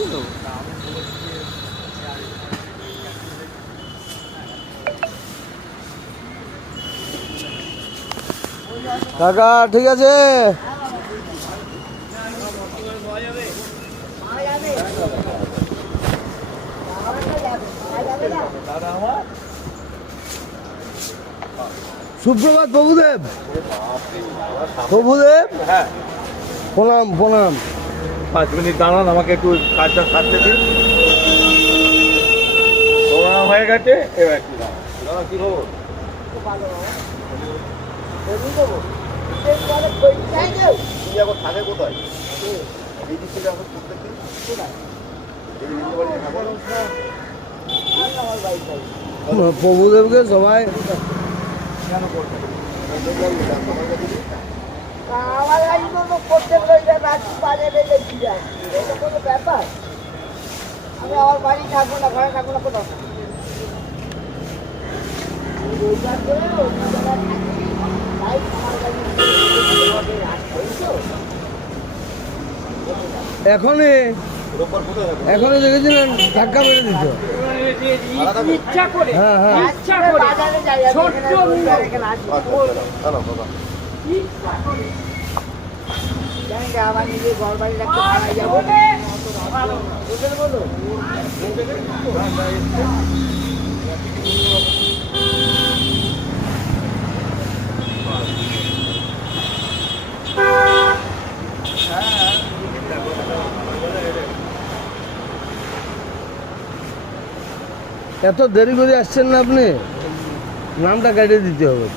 দিয়ে দেবো কাকা ঠিক আছে? সুপ্রভাত প্রভুদেব। প্রভুদেব? হ্যাঁ। প্রণাম প্রণাম। পাঁচ মিনিট দাঁড়ান আমাকে একটু কাজটা সারতে দিন। হয়ে গেছে এবার একটু কি খবর? থাকে কোথায়? প্রভুদেবকে সবাই কেন করবেন আমার এই জন্য প্রত্যেক রবিবার রাত্রি বাজারে গেছি যাই এটা কোনো ব্যাপার? আমি আমার বাড়ি থাকব না ঘরে থাকব না কোথাও। করে তাই আমার এখনই দেখেছিলেন ধাক্কা মেরে দিত। আলাদা ইচ্ছা করে হ্যাঁ হ্যাঁ। ইচ্ছা করে বাজারে যাই আমি এখানে রবিবার এখানে আসি আচ্ছা, চলো, চলো, বাবা। জানি না আমার নিজের ঘর বাড়ি রাখতে পারা যাব বলো। এত দেরি করে আসছেন না আপনি? নামটা কাটিয়ে দিতে হবে।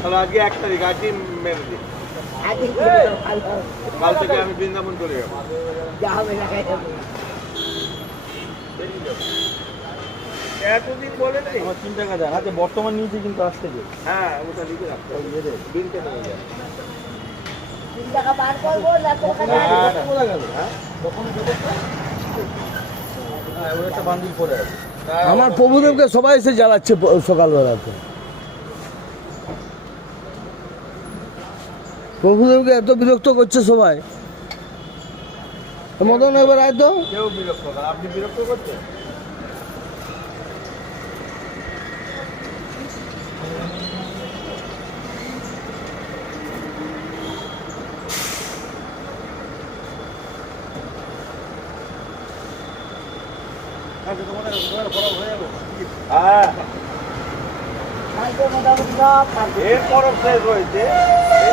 তাহলে আজকে এক তারিখ আজকে মেরে দিন। আজকে ভালো কাল থেকে আমি বৃন্দাবন চলে যাব। যা হবে না খাই যাব এতদিন বলে নেই আমার তিন টাকা দেন। আচ্ছা বর্তমান নিয়েছি কিন্তু আজ থেকে। হ্যাঁ ওটা লিখে রাখতে হবে। বিলটা নিয়ে যাবে তিন টাকা বার করব না তো ওখানে না, না। গেল হ্যাঁ পরে আছে। আমার প্রভুদেবকে সবাই এসে জ্বালাচ্ছে সকালবেলাতে। প্রভুদেবকে এত বিরক্ত করছে সবাই। মদন, এবার আয় তো। আপনি বিরক্ত করছেন? হ্যাঁ। এর পরব শেষ হয়েছে।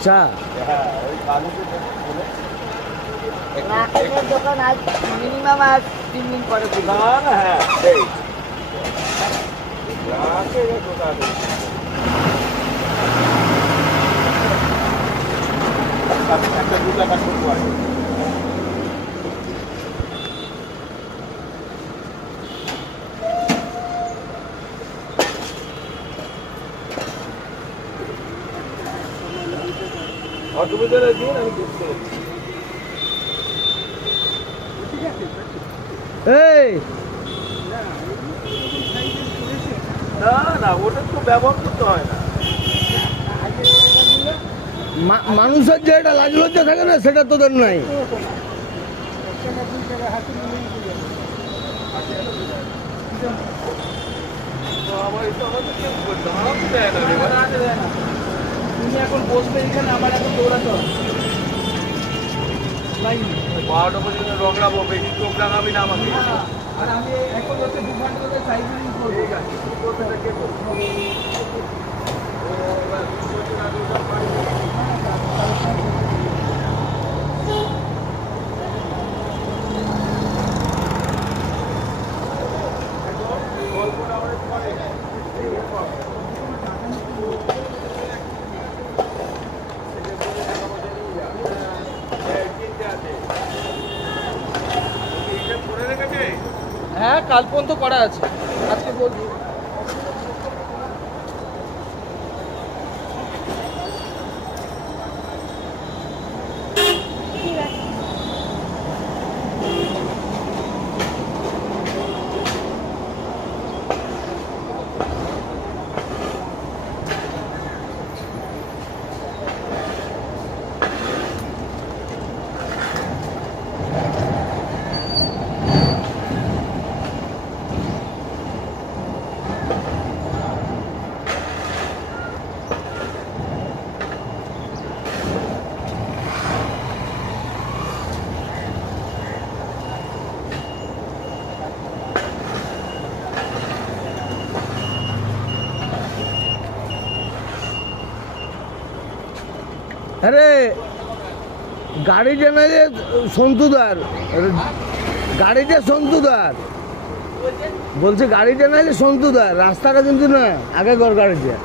চা হ্যাঁ ওই দোকান আজ মিনিমাম আজ তিন দিন পরে না না হ্যাঁ সেই? একটা দুটা কাজ করতে আছে দিন আমি। এই না না ওটা তো ব্যবহার করতে হয় না মানুষের যে এটা লাজ লজ্জা থাকে না সেটা তোদের নাই তো আমার এটা আমাদের কেউ দাঁড়াতে দেয় না রে। তুমি এখন বসবে এখানে আমার এখন দৌড়াতে হবে। বারোটা পর্যন্ত রং লাগাবো বেশি চোখ লাগাবি না আমাকে। আর আমি এখন হচ্ছে দু ঘণ্টা ধরে সাইকেলিং করব। ঠিক আছে করবে কে করবে ও, এবার কি করছে না তো সব পারি। গল্পটা আমাদের পরে। এরপর। এই তিনটে আছে। হ্যাঁ কাল পর্যন্ত করা আছে। আজকে বলছি আরে গাড়িটা না যে সন্তুদার। গাড়িটা সন্তুদার। বলছে গাড়িটা না যে সন্তুদার, রাস্তাটা কিন্তু না, আগে ঘর গাড়িটা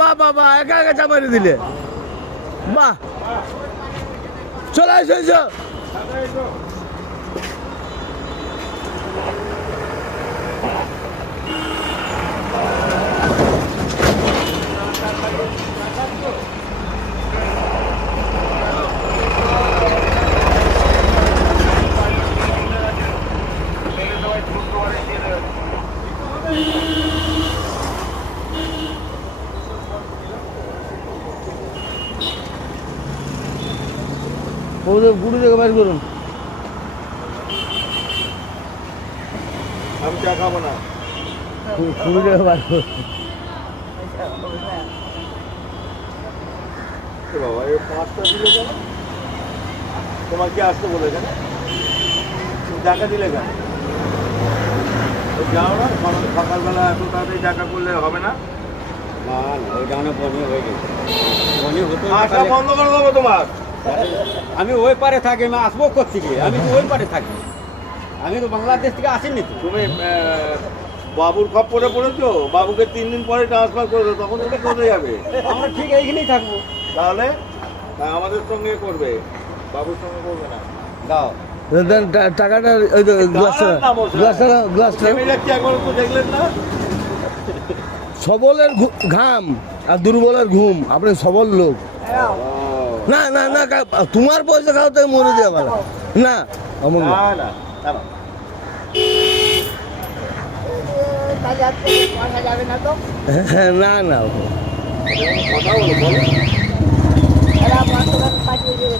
বাহ বাহ একা একা চাপারি দিলে। বাহ চলে আসো 大丈夫。বের করুন। আমি চা খাব না। গুরু বার করুন। বাবা এই পাঁচটা দিলে কেন? তোমার কি আসতে বলেছে না? তুমি টাকা দিলে কেন? তো যাও না কারণ সকালবেলা এত তাড়াতাড়ি টাকা করলে হবে না? বনি হয়ে গেছে। বনি হতো বন্ধ করে দেবো তোমার। আমি ওই পারে থাকি আমি আসব কোথেকে আমি তো ওই পারে থাকি। আমি তো বাংলাদেশ থেকে আসিনি তো। তুমি বাবুর খপ্পরে পড়েছো বাবুকে তিন দিন পরে ট্রান্সফার করে দেবো তখন তুমি কোথায় যাবে। আমরা ঠিক এইখানেই থাকব। তাহলে আমাদের সঙ্গে করবে। বাবুর সঙ্গে করবে না। দাও। দেন টাকাটা ওই তো গ্লাসটা। গ্লাসটা গ্লাসটা দেখলেন না? সবলের ঘাম আর দুর্বলের ঘুম। আপনি সবল লোক। এরাও। না না না তোমার পয়সা খাও তাই মরে দেওয়া ভালো না। অমন না। না না না তো না না কথা বলো বলো এরা বর্তমান পাঠিয়ে দেবে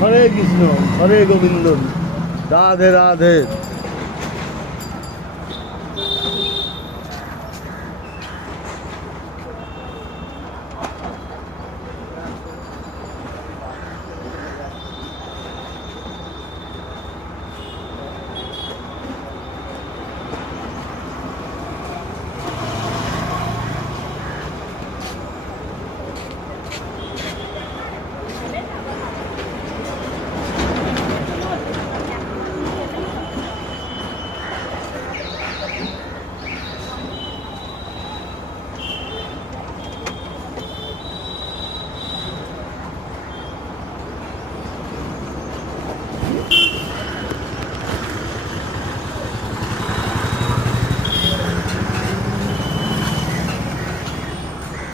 হরে কৃষ্ণ হরে গোবিন্দ রাধে রাধে।